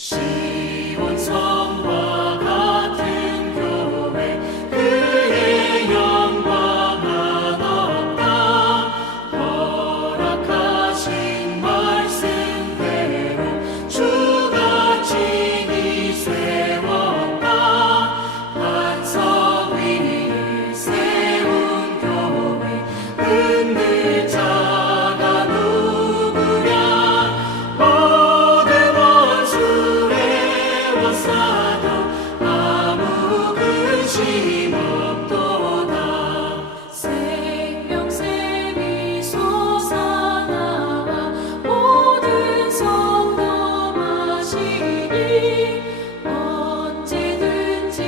시온성과 같은 교회 그의 영광 한없다. 허락하신 말씀대로 주가 친히 세웠다. 반석 위에 세운 교회 흔들 자가 누구랴. 모든 원수의 원사도 아무 근심 없도다. 생명샘이 솟아나와 모든 성도 마시니 언제든지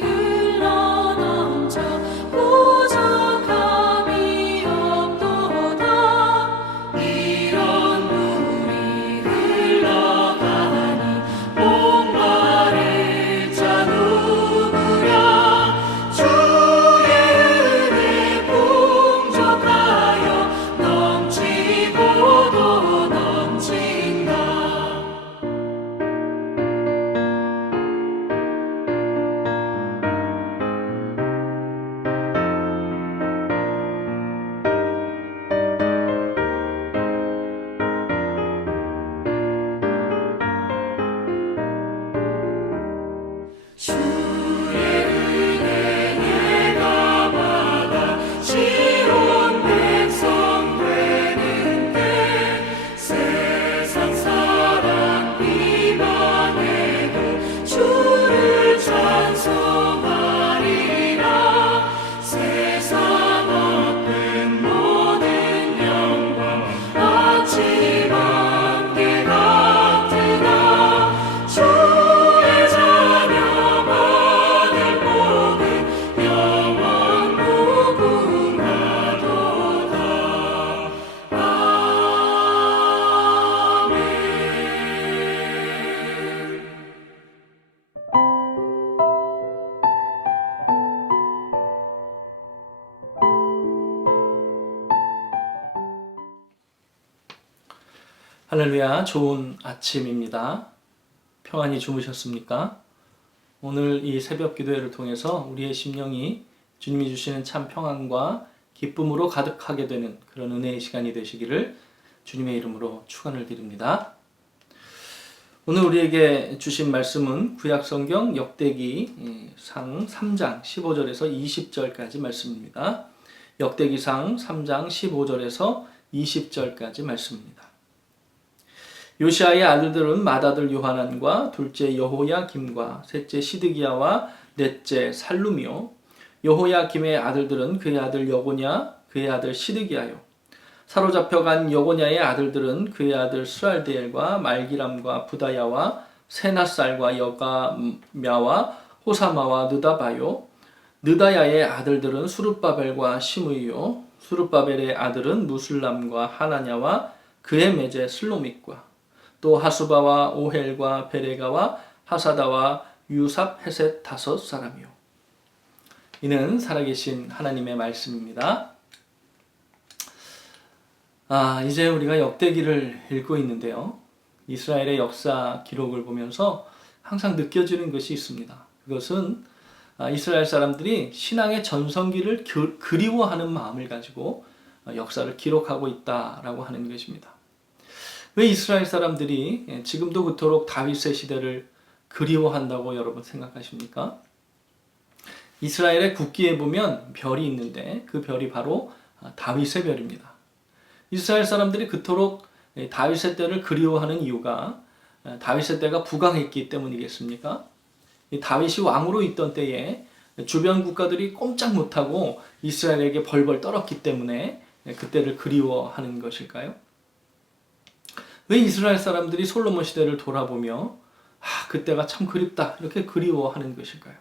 흘러넘쳐 부족함이 없도다. 이런 물이 흘러가니 목마를 자 누구랴. 주의 은혜 풍족하여 넘치고도 넘친다. 주의 은혜 내가 받아 지온 백성 되는 때 세상 사람 비방해도 주를 찬송하리라. 세상 얻는 모든 영광 아침 안개 같으나 주의 자녀 받을 복은 영원 무궁하도다. 아멘. 할렐루야, 좋은 아침입니다. 평안히 주무셨습니까? 오늘 이 새벽 기도회를 통해서 우리의 심령이 주님이 주시는 참 평안과 기쁨으로 가득하게 되는 그런 은혜의 시간이 되시기를 주님의 이름으로 축원을 드립니다. 오늘 우리에게 주신 말씀은 구약성경 역대기상 3장 15절에서 20절까지 말씀입니다. 역대기상 3장 15절에서 20절까지 말씀입니다. 요시아의 아들들은 맏아들 요하난과 둘째 여호야김과 셋째 시드기야와 넷째 살룸이요. 여호야김의 아들들은 그의 아들 여고냐, 그의 아들 시드기야요. 사로잡혀간 여고냐의 아들들은 그의 아들 스알디엘과 말기람과 부다야와 세나살과 여가мя와 호사마와 느다바요. 느다야의 아들들은 수룹바벨과 시므이요. 수룹바벨의 아들은 무술람과 하나냐와 그의 매제 슬로믹과 또 하수바와 오헬과 베레가와 하사다와 유삽 헤셋 다섯 사람이요. 이는 살아계신 하나님의 말씀입니다. 이제 우리가 역대기를 읽고 있는데요. 이스라엘의 역사 기록을 보면서 항상 느껴지는 것이 있습니다. 그것은 이스라엘 사람들이 신앙의 전성기를 그리워하는 마음을 가지고 역사를 기록하고 있다라고 하는 것입니다. 왜 이스라엘 사람들이 지금도 그토록 다윗의 시대를 그리워한다고 여러분 생각하십니까? 이스라엘의 국기에 보면 별이 있는데 그 별이 바로 다윗의 별입니다. 이스라엘 사람들이 그토록 다윗의 때를 그리워하는 이유가 다윗의 때가 부강했기 때문이겠습니까? 다윗이 왕으로 있던 때에 주변 국가들이 꼼짝 못하고 이스라엘에게 벌벌 떨었기 때문에 그때를 그리워하는 것일까요? 왜 이스라엘 사람들이 솔로몬 시대를 돌아보며 그때가 참 그립다 이렇게 그리워하는 것일까요?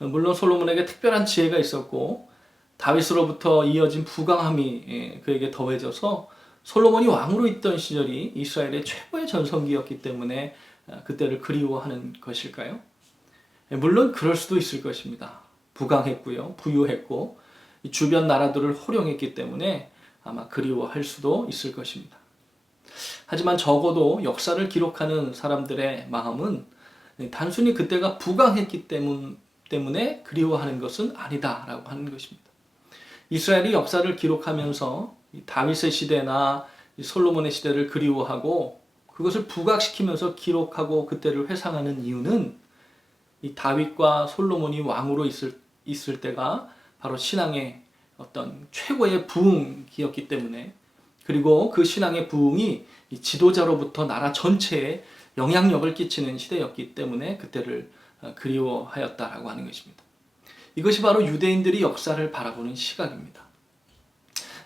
물론 솔로몬에게 특별한 지혜가 있었고 다윗으로부터 이어진 부강함이 그에게 더해져서 솔로몬이 왕으로 있던 시절이 이스라엘의 최고의 전성기였기 때문에 그때를 그리워하는 것일까요? 물론 그럴 수도 있을 것입니다. 부강했고요, 부유했고 주변 나라들을 호령했기 때문에 아마 그리워할 수도 있을 것입니다. 하지만 적어도 역사를 기록하는 사람들의 마음은 단순히 그때가 부강했기 때문에 그리워하는 것은 아니다라고 하는 것입니다. 이스라엘이 역사를 기록하면서 다윗의 시대나 솔로몬의 시대를 그리워하고 그것을 부각시키면서 기록하고 그때를 회상하는 이유는 이 다윗과 솔로몬이 왕으로 있을 때가 바로 신앙의 어떤 최고의 부흥기였기 때문에, 그리고 그 신앙의 부흥이 이 지도자로부터 나라 전체에 영향력을 끼치는 시대였기 때문에 그때를 그리워하였다라고 하는 것입니다. 이것이 바로 유대인들이 역사를 바라보는 시각입니다.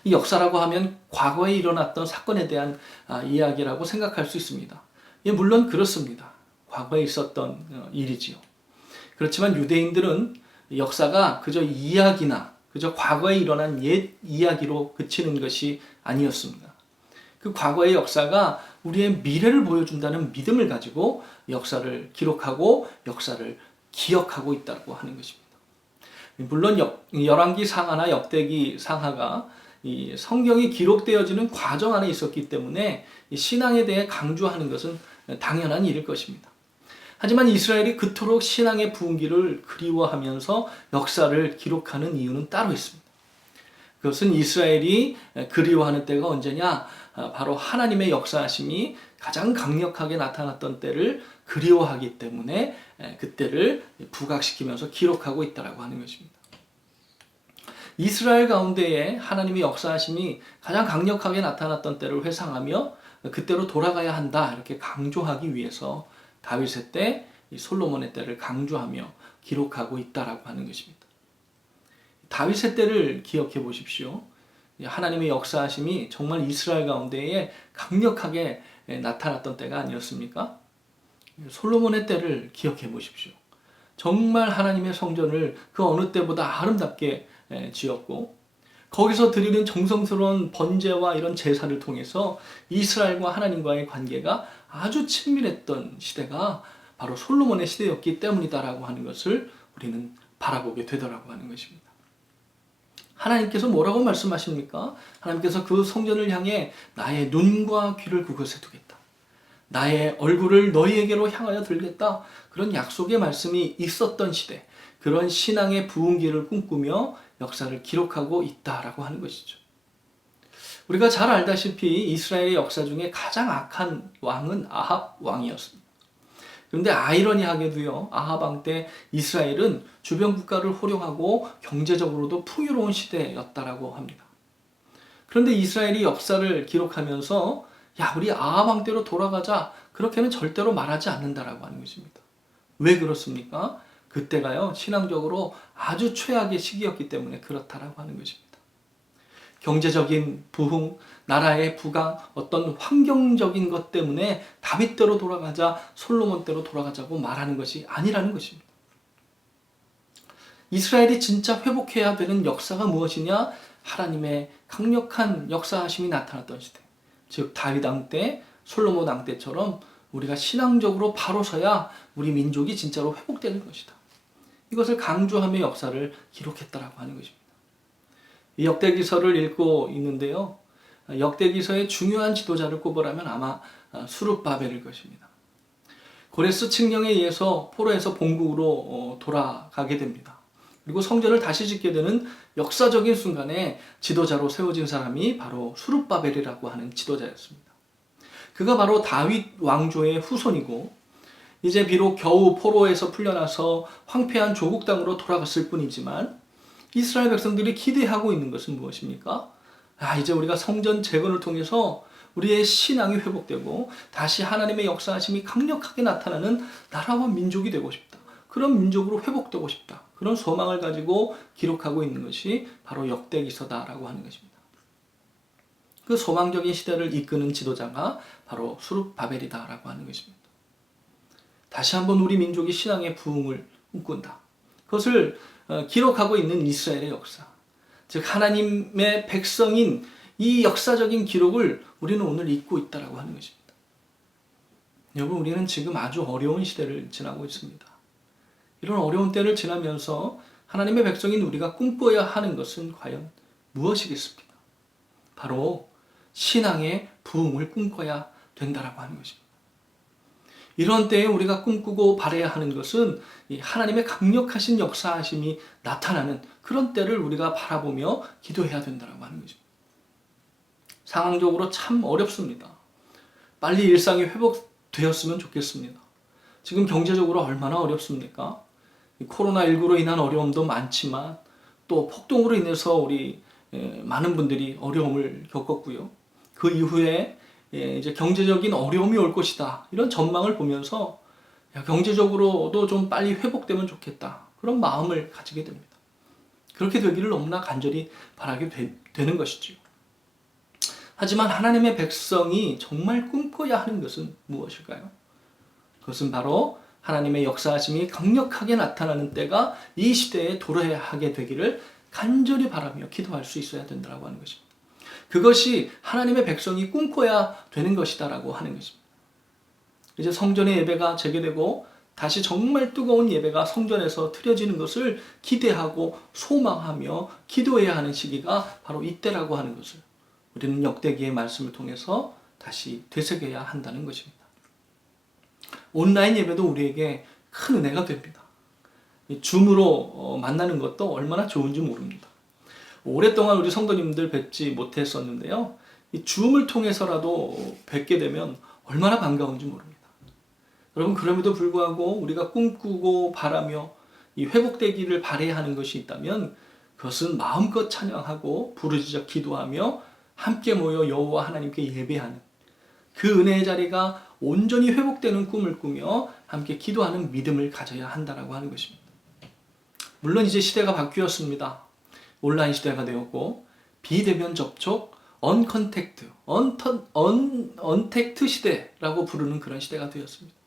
이 역사라고 하면 과거에 일어났던 사건에 대한 이야기라고 생각할 수 있습니다. 예, 물론 그렇습니다. 과거에 있었던 일이지요. 그렇지만 유대인들은 역사가 그저 이야기나 그저 과거에 일어난 옛 이야기로 그치는 것이 아니었습니다. 그 과거의 역사가 우리의 미래를 보여준다는 믿음을 가지고 역사를 기록하고 역사를 기억하고 있다고 하는 것입니다. 물론 열왕기 상하나 역대기 상하가 이 성경이 기록되어지는 과정 안에 있었기 때문에 이 신앙에 대해 강조하는 것은 당연한 일일 것입니다. 하지만 이스라엘이 그토록 신앙의 부흥기를 그리워하면서 역사를 기록하는 이유는 따로 있습니다. 그것은 이스라엘이 그리워하는 때가 언제냐? 바로 하나님의 역사하심이 가장 강력하게 나타났던 때를 그리워하기 때문에 그때를 부각시키면서 기록하고 있다고 하는 것입니다. 이스라엘 가운데에 하나님의 역사하심이 가장 강력하게 나타났던 때를 회상하며 그때로 돌아가야 한다 이렇게 강조하기 위해서 다윗의 때, 솔로몬의 때를 강조하며 기록하고 있다라고 하는 것입니다. 다윗의 때를 기억해 보십시오. 하나님의 역사하심이 정말 이스라엘 가운데에 강력하게 나타났던 때가 아니었습니까? 솔로몬의 때를 기억해 보십시오. 정말 하나님의 성전을 그 어느 때보다 아름답게 지었고 거기서 드리는 정성스러운 번제와 이런 제사를 통해서 이스라엘과 하나님과의 관계가 아주 친밀했던 시대가 바로 솔로몬의 시대였기 때문이다라고 하는 것을 우리는 바라보게 되더라고 하는 것입니다. 하나님께서 뭐라고 말씀하십니까? 하나님께서 그 성전을 향해 나의 눈과 귀를 그곳에 두겠다. 나의 얼굴을 너희에게로 향하여 들겠다. 그런 약속의 말씀이 있었던 시대, 그런 신앙의 부흥기를 꿈꾸며 역사를 기록하고 있다라고 하는 것이죠. 우리가 잘 알다시피 이스라엘의 역사 중에 가장 악한 왕은 아합 왕이었습니다. 그런데 아이러니하게도요, 아합 왕 때 이스라엘은 주변 국가를 호령하고 경제적으로도 풍요로운 시대였다라고 합니다. 그런데 이스라엘이 역사를 기록하면서 야, 우리 아합 왕 때로 돌아가자, 그렇게는 절대로 말하지 않는다라고 하는 것입니다. 왜 그렇습니까? 그때가요, 신앙적으로 아주 최악의 시기였기 때문에 그렇다라고 하는 것입니다. 경제적인 부흥, 나라의 부강, 어떤 환경적인 것 때문에 다윗 때로 돌아가자, 솔로몬 때로 돌아가자고 말하는 것이 아니라는 것입니다. 이스라엘이 진짜 회복해야 되는 역사가 무엇이냐? 하나님의 강력한 역사하심이 나타났던 시대. 즉 다윗 왕 때, 솔로몬 왕 때처럼 우리가 신앙적으로 바로 서야 우리 민족이 진짜로 회복되는 것이다. 이것을 강조하며 역사를 기록했다라고 하는 것입니다. 이 역대기서를 읽고 있는데요. 역대기서의 중요한 지도자를 꼽으라면 아마 수룹바벨일 것입니다. 고레스 칙령에 의해서 포로에서 본국으로 돌아가게 됩니다. 그리고 성전을 다시 짓게 되는 역사적인 순간에 지도자로 세워진 사람이 바로 수룹바벨이라고 하는 지도자였습니다. 그가 바로 다윗 왕조의 후손이고 이제 비록 겨우 포로에서 풀려나서 황폐한 조국 땅으로 돌아갔을 뿐이지만 이스라엘 백성들이 기대하고 있는 것은 무엇입니까? 이제 우리가 성전 재건을 통해서 우리의 신앙이 회복되고 다시 하나님의 역사하심이 강력하게 나타나는 나라와 민족이 되고 싶다. 그런 민족으로 회복되고 싶다. 그런 소망을 가지고 기록하고 있는 것이 바로 역대기서다라고 하는 것입니다. 그 소망적인 시대를 이끄는 지도자가 바로 수룹바벨이다라고 하는 것입니다. 다시 한번 우리 민족이 신앙의 부흥을 꿈꾼다. 그것을 기록하고 있는 이스라엘의 역사. 즉 하나님의 백성인 이 역사적인 기록을 우리는 오늘 잊고 있다라고 하는 것입니다. 여러분, 우리는 지금 아주 어려운 시대를 지나고 있습니다. 이런 어려운 때를 지나면서 하나님의 백성인 우리가 꿈꿔야 하는 것은 과연 무엇이겠습니까? 바로 신앙의 부흥을 꿈꿔야 된다라고 하는 것입니다. 이런 때에 우리가 꿈꾸고 바라야 하는 것은 이 하나님의 강력하신 역사하심이 나타나는 그런 때를 우리가 바라보며 기도해야 된다라고 하는 것입니다. 상황적으로 참 어렵습니다. 빨리 일상이 회복되었으면 좋겠습니다. 지금 경제적으로 얼마나 어렵습니까? 코로나19로 인한 어려움도 많지만 또 폭동으로 인해서 우리 많은 분들이 어려움을 겪었고요. 그 이후에 이제 경제적인 어려움이 올 것이다. 이런 전망을 보면서 경제적으로도 좀 빨리 회복되면 좋겠다. 그런 마음을 가지게 됩니다. 그렇게 되기를 너무나 간절히 바라게 되는 것이죠. 하지만 하나님의 백성이 정말 꿈꿔야 하는 것은 무엇일까요? 그것은 바로 하나님의 역사하심이 강력하게 나타나는 때가 이 시대에 도래하게 되기를 간절히 바라며 기도할 수 있어야 된다고 하는 것입니다. 그것이 하나님의 백성이 꿈꿔야 되는 것이다라고 하는 것입니다. 이제 성전의 예배가 재개되고 다시 정말 뜨거운 예배가 성전에서 드려지는 것을 기대하고 소망하며 기도해야 하는 시기가 바로 이때라고 하는 것을 우리는 역대기의 말씀을 통해서 다시 되새겨야 한다는 것입니다. 온라인 예배도 우리에게 큰 은혜가 됩니다. 줌으로 만나는 것도 얼마나 좋은지 모릅니다. 오랫동안 우리 성도님들 뵙지 못했었는데요. 이 줌을 통해서라도 뵙게 되면 얼마나 반가운지 모릅니다. 여러분, 그럼에도 불구하고 우리가 꿈꾸고 바라며 이 회복되기를 바라야 하는 것이 있다면 그것은 마음껏 찬양하고 부르짖어 기도하며 함께 모여 여호와 하나님께 예배하는 그 은혜의 자리가 온전히 회복되는 꿈을 꾸며 함께 기도하는 믿음을 가져야 한다라고 하는 것입니다. 물론 이제 시대가 바뀌었습니다. 온라인 시대가 되었고 비대면 접촉, 언택트 시대라고 부르는 그런 시대가 되었습니다.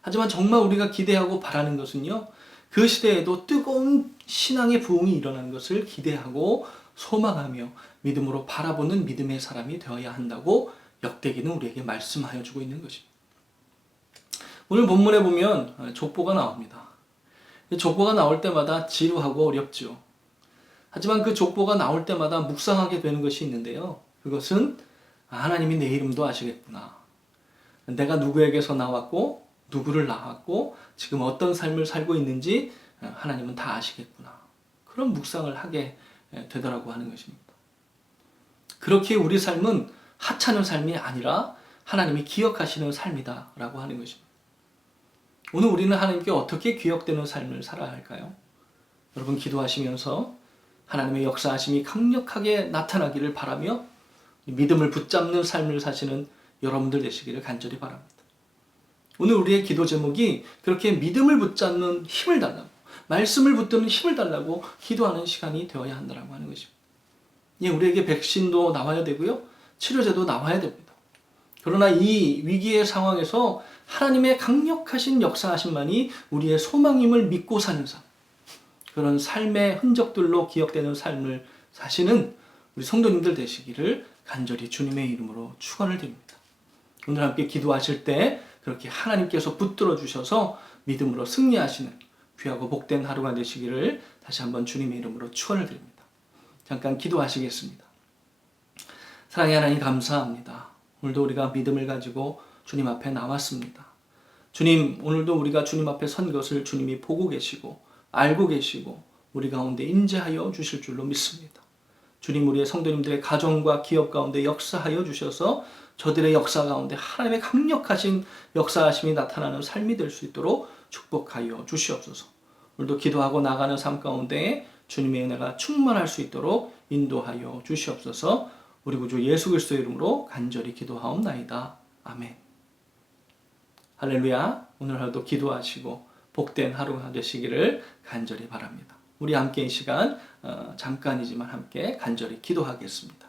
하지만 정말 우리가 기대하고 바라는 것은요, 그 시대에도 뜨거운 신앙의 부흥이 일어나는 것을 기대하고 소망하며 믿음으로 바라보는 믿음의 사람이 되어야 한다고 역대기는 우리에게 말씀하여 주고 있는 것입니다. 오늘 본문에 보면 족보가 나옵니다. 족보가 나올 때마다 지루하고 어렵죠. 하지만 그 족보가 나올 때마다 묵상하게 되는 것이 있는데요. 그것은 하나님이 내 이름도 아시겠구나. 내가 누구에게서 나왔고 누구를 낳았고 지금 어떤 삶을 살고 있는지 하나님은 다 아시겠구나. 그런 묵상을 하게 되더라고 하는 것입니다. 그렇게 우리 삶은 하찮은 삶이 아니라 하나님이 기억하시는 삶이다라고 하는 것입니다. 오늘 우리는 하나님께 어떻게 기억되는 삶을 살아야 할까요? 여러분, 기도하시면서 하나님의 역사하심이 강력하게 나타나기를 바라며 믿음을 붙잡는 삶을 사시는 여러분들 되시기를 간절히 바랍니다. 오늘 우리의 기도 제목이 그렇게 믿음을 붙잡는 힘을 달라고, 말씀을 붙드는 힘을 달라고 기도하는 시간이 되어야 한다고 하는 것입니다. 예, 우리에게 백신도 나와야 되고요, 치료제도 나와야 됩니다. 그러나 이 위기의 상황에서 하나님의 강력하신 역사하심만이 우리의 소망임을 믿고 사는 삶, 그런 삶의 흔적들로 기억되는 삶을 사시는 우리 성도님들 되시기를 간절히 주님의 이름으로 축원을 드립니다. 오늘 함께 기도하실 때 그렇게 하나님께서 붙들어 주셔서 믿음으로 승리하시는 귀하고 복된 하루가 되시기를 다시 한번 주님의 이름으로 축원을 드립니다. 잠깐 기도하시겠습니다. 사랑의 하나님, 감사합니다. 오늘도 우리가 믿음을 가지고 주님 앞에 나왔습니다. 주님, 오늘도 우리가 주님 앞에 선 것을 주님이 보고 계시고 알고 계시고 우리 가운데 임재하여 주실 줄로 믿습니다. 주님, 우리의 성도님들의 가정과 기업 가운데 역사하여 주셔서 저들의 역사 가운데 하나님의 강력하신 역사하심이 나타나는 삶이 될 수 있도록 축복하여 주시옵소서. 오늘도 기도하고 나가는 삶 가운데 주님의 은혜가 충만할 수 있도록 인도하여 주시옵소서. 우리 구주 예수 그리스도의 이름으로 간절히 기도하옵나이다. 아멘. 할렐루야. 오늘 하루도 기도하시고 복된 하루가 되시기를 간절히 바랍니다. 우리 함께 이 시간 잠깐이지만 함께 간절히 기도하겠습니다.